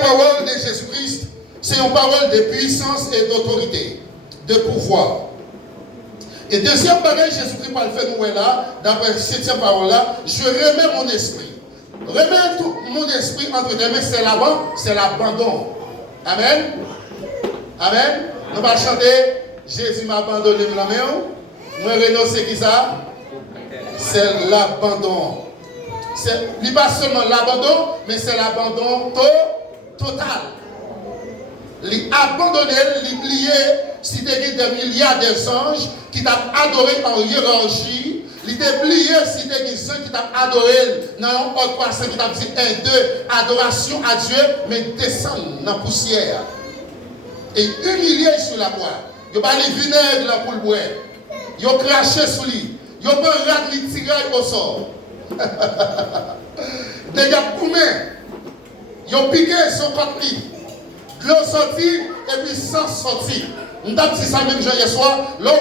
parole de Jésus-Christ, c'est une parole de puissance et d'autorité, de pouvoir. Et deuxième bagage, Jésus-Christ va le faire nous là, d'après cette parole-là, je remets mon esprit. Remets tout mon esprit entre tes mains, c'est l'abandon. Amen. Amen. Nous allons chanter, Jésus m'a abandonné la main. Moi, Renaud, c'est qui ça? C'est l'abandon. Ce n'est pas seulement l'abandon, mais c'est l'abandon total. L'abandonner, l'oublier, si tu as des milliards d'anges qui t'ont adoré en hiérarchie, l'oublier si tu as des gens qui t'ont adoré dans un autre passage qui t'a dit 1, 2, adoration à Dieu, mais descendre dans la poussière. Et humilier sur la croix. Ils ont parlé vinaigre là pour le boire. Ils ont craché sur lui. Ils ont pas tiré au sort. Déjà pour ils ont piqué son côté. L'eau sortie et puis sans sortir. On a dit ça même hier soir. L'eau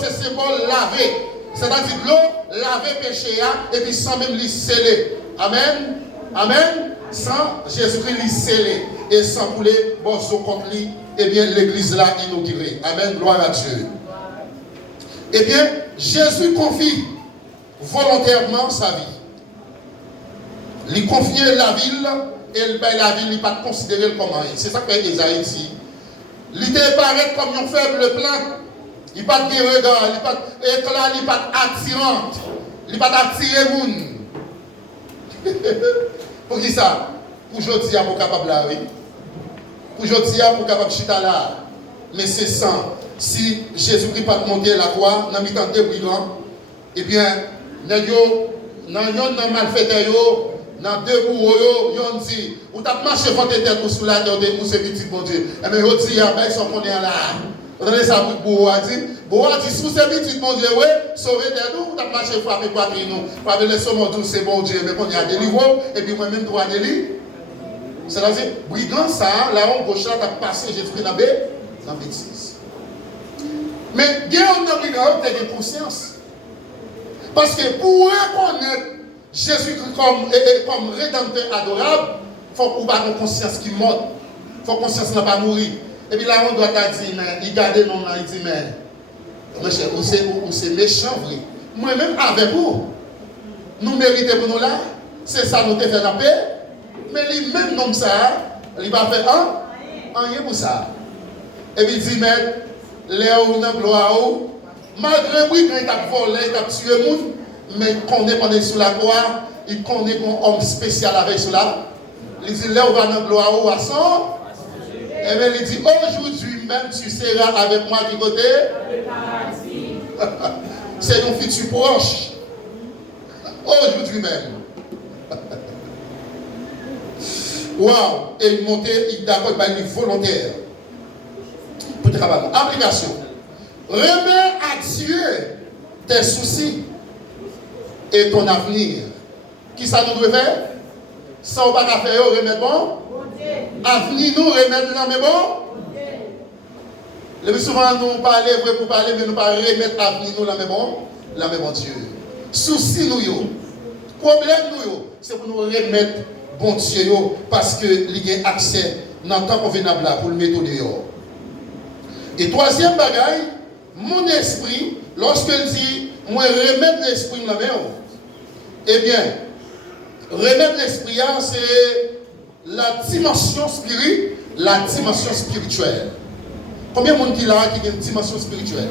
c'est symbole lavé. C'est-à-dire l'eau lavé péché et puis sans même les sceller. Amen. Amen. Sans Jésus-Christ les sceller et sans couler bon contre lui. Eh bien l'église là inaugurée. Amen. Gloire à Dieu. Eh bien Jésus confie volontairement sa vie. Il confie la ville. Et la ville n'est pas considérée comme rien. C'est ça que Isaïe dit. L'idée paraît comme une faible plante. Il n'est pas de regard, il n'est pas éclat, il n'est pas attirante. Il n'est pas attiré moun. Pour qui ça? Pour aujourd'hui, pour capable là, oui. Pour aujourd'hui, pour capable chita là. Mais c'est sans. Si Jésus-Christ pas monter la croix, dans mi-temps de brigands, eh bien, dans le malfaiteur, dans deux bouts, ils ont dit, vous avez marché contre les têtes sous la terre, vous c'est petit bon Dieu. Et bien, ils dit, ils sont qu'on est là. Vous avez ça pour Boua dit, sous ces petits bon Dieu, oui, sauvez nous, vous avez marché frapper pour nous. Pas de laisser mon Dieu, c'est bon Dieu, mais qu'on y a délivré, et puis moi-même, droit de lui. C'est-à-dire, brigand, ça, là, on gauche là, tu as passé Jésus-Christ dans la bêtise. Mais, il y a un brigand qui a conscience. Parce que pour reconnaître Jésus-Christ comme rédempteur adorable, il faut qu'on ait une conscience qui monte. Il faut que la conscience n'a pas mourir. Et puis là, on doit dire, il garde le nom, il dit, mais, c'est méchant, vrai. Moi-même, avec vous, nous méritons pour nous là, c'est ça nous te fait la paix. Mais lui, même nom ça, il va faire rien pour ça. Et puis il dit, mais, Léo, n'a gloire, malgré lui, quand il a volé, il a tué le monde, mais qu'on est pendant sur la croix, il connaît un homme spécial avec cela. Il dit, là, on va dans gloire à son. Et bien, il dit, aujourd'hui même, tu seras avec moi du côté. C'est un futur proche. Aujourd'hui même. Waouh! Et il montait, il d'accord, il est volontaire. Pour travailler. Application. Remets à Dieu tes soucis et ton avenir. Qui ça nous doit faire? Ça on va pas faire remettre bon? Avenir nous remettre là mais bon? Le plus souvent nous parler vrai pour parler mais nous pas remettre avenir nous là mais bon Dieu. Souci nous yo. Problème nous yo, c'est pour nous remettre bon Dieu yo parce que il a accès dans le temps convenable là pour le mettre dehors. Et troisième bagaille, mon esprit lorsqu'il dit moi remettre l'esprit dans la main. Eh bien, remettre l'esprit, c'est la dimension spirituelle, Combien de monde qui a une dimension spirituelle?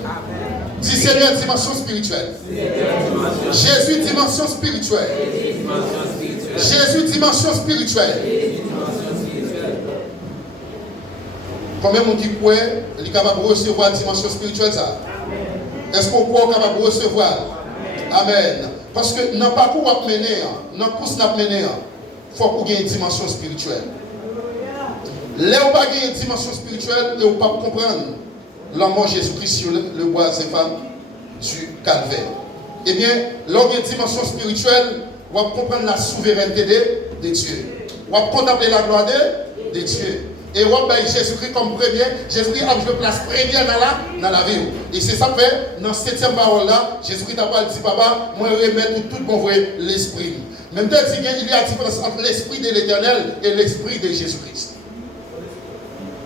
Dis Seigneur, dimension spirituelle. Jésus, dimension spirituelle. Jésus, dimension spirituelle. Combien de monde qui croit, il est capable de recevoir la dimension spirituelle ça? Est-ce qu'on croit capable de recevoir? Amen. Parce que dans le parcours qu'on a mené, dans le course qu'on a mené, il faut qu'on ait une dimension spirituelle. Là où on n'a pas une dimension spirituelle, on ne peut pas comprendre l'amour de Jésus-Christ sur le bois et femmes du calvaire. Eh bien, lorsqu'on a une dimension spirituelle, on va comprendre la souveraineté de Dieu. On va contempler la gloire de Dieu. Et on va Jésus-Christ comme premier. Jésus-Christ a joué place première dans la vie. Et c'est ça que fait, dans cette 7e parole-là, Jésus-Christ a dit, papa, moi remettre tout bon vrai l'esprit. Même temps, il y a une différence entre l'esprit de l'Éternel et l'esprit de Jésus-Christ.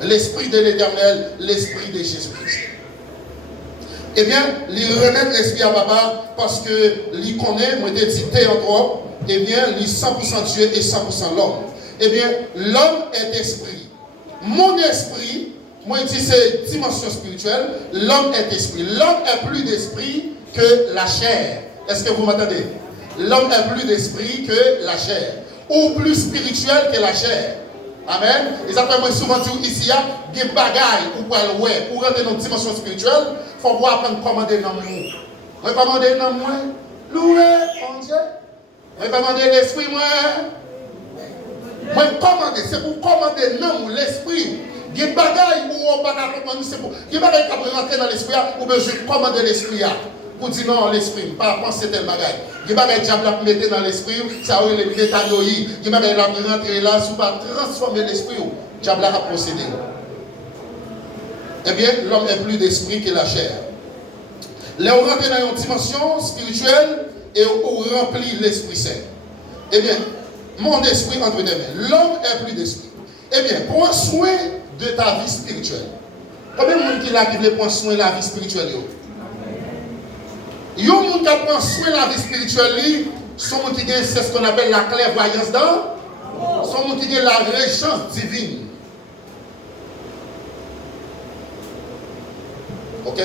l'Esprit de l'Éternel, l'Esprit de Jésus-Christ. Eh bien, il remet l'Esprit à papa parce que il connaît, moi je dis théâtre, eh bien, il est 100% Dieu et 100% l'homme. Eh bien, l'homme est esprit. Mon esprit, moi je dis c'est dimension spirituelle, l'homme est esprit. L'homme est plus d'esprit que la chair. Est-ce que vous m'entendez? L'homme est plus d'esprit que la chair. Ou plus spirituel que la chair. Amen. Et ça fait moi souvent dire ici, il y a des bagailles pour rentrer dans une dimension spirituelle, il faut apprendre à commander dans nous. Moi, commander dans moi, louer, mon Dieu. Moi, commander l'esprit, moi. Moi, commander, c'est pour commander dans l'esprit. Il y a des bagailles où on ne peut pas comprendre, c'est pour. Il y a des bagailles qui peuvent rentrer dans l'esprit, ou bien je commande l'esprit. Pour dire non, l'esprit, pas penser tel bagaille. Il y a des diable à mettre dans l'esprit, ça aurait les métanoïs. Il y a des diable à rentrer là, si vous pas transformer l'esprit, diable à procéder. Eh bien, l'homme est plus d'esprit que la chair. Là, on rentre dans une dimension spirituelle et on remplit l'Esprit Saint. Eh bien, mon esprit entre tes mains. L'homme est plus d'esprit. Eh bien, prends soin de ta vie spirituelle. Combien de monde qui arrive à prendre soin de la vie spirituelle? Il y a des gens qui prennent soin de la vie spirituelle, c'est ce qu'on appelle la clairvoyance dans, sont gens qui ont la régence divine. Ok?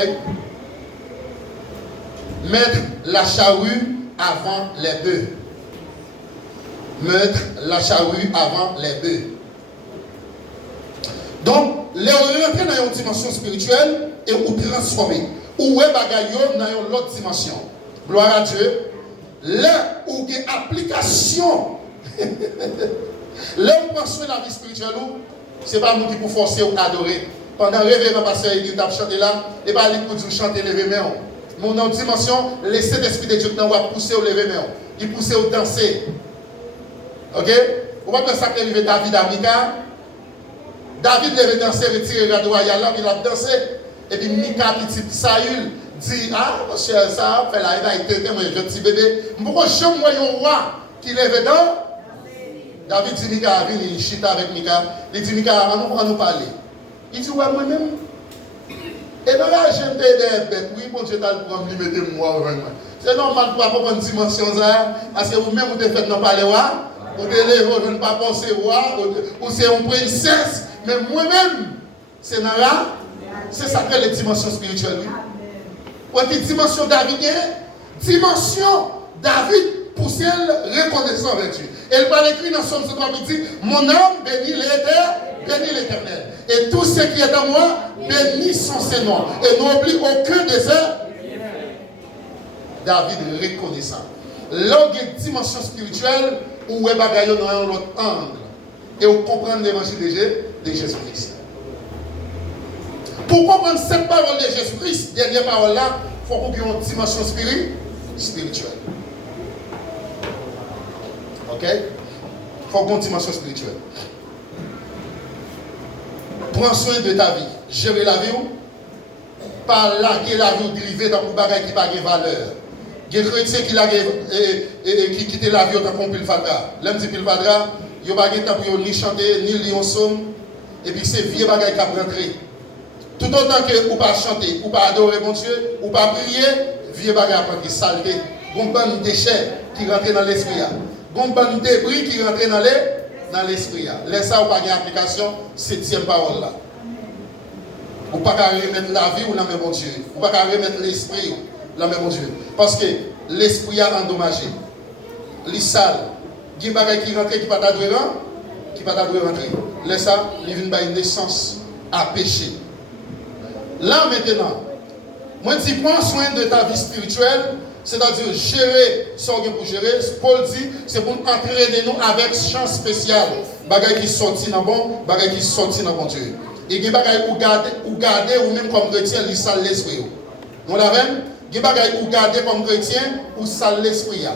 Mettre la charrue avant les bœufs. Mettre la charrue avant les bœufs. Donc, les rentrer dans une dimension spirituelle et vous transformer. Ou est bagaille dans une autre dimension. Gloire à Dieu. Là où il y a application. Là où on pense la vie spirituelle, ce n'est pas nous qui pour forcer ou adorer. Pendant le réveil, pasteur il a chanté là, et pas lui pour dire chanter lever main. Mon dans dimension, laissez l'esprit de Dieu va pousser au lever main. Il pousse au danser. OK? Vous voyez ça qui est David à Mika. David lève danser, retire le royal là, il a dansé. Et puis Mika, petit Saül, dit, ah, mon cher, ça, fait la il moi, je petit bébé. Pourquoi je suis un roi qui lève dans? David dit, Mika, il chita avec Mika. Il dit, Mika, on nous parler. Il dit, ouais, moi-même. Et dans la j'aime des bêtes, oui, bon Dieu, t'as le problème, il mettez moi. C'est normal pour avoir une dimension, parce que vous-même, vous avez fait non parler, vous devez ne pas penser, ou c'est une princesse, mais moi-même, c'est dans là. C'est ça que les dimensions spirituelles. Oui. Une dimension David, dimension David pour celle reconnaissant avec Dieu. Elle va l'écrire dans Somme 103, il dit, mon âme bénit l'Éternel. Et tout ce qui est en moi, bénit son Seigneur. Et n'oublie aucun des heures. David reconnaissant. Là, il y a une dimension spirituelle où vous bagaille dans un autre angle. Et vous comprenez l'évangile de Jésus-Christ. Pour comprendre cette parole de Jésus-Christ, dernière parole là, il faut qu'on ait une dimension spirituelle. Ok? Il faut qu'on ait une dimension spirituelle. Prends soin de ta vie. Gérer la vie. Pas larguer la vie ou dériver dans un bagage qui n'a pas de valeur. Il y a des chrétiens qui quittent la vie au temps qu'on pile fadra. L'homme dit pile fadra, il n'y a pas de temps pour ni chanter, ni lire un somme. Et puis c'est vieux bagage qui a rentré. Tout autant que vous ne pas chanter, ou pas adorer mon Dieu, ou pas prier, vieux bagage à prendre saleté. Bon bon déchet qui rentre dans l'esprit. Bon bon débris qui rentre dans l'esprit. Laissez ça ou pas d'application, septième parole là. Ou pas remettre la vie ou la même mon Dieu. Ou pas remettre l'esprit ou la même mon Dieu. Parce que l'esprit a endommagé. Les sales. Il y a des bagages qui rentrent qui ne pas rentrer. Laissez ça, il vient par une naissance à péché. Là maintenant, moi je dis prends soin de ta vie spirituelle, c'est-à-dire gérer ce qu'on pour gérer. Paul dit, c'est pour entraîner nous avec chance spéciale. Bagay qui sorti dans bon, bagay qui sorti dans bon Dieu. Et des bagay ou garder ou même comme chrétien, il sale l'esprit. Nous l'avons, des bagay ou garder comme chrétien ou sale l'esprit.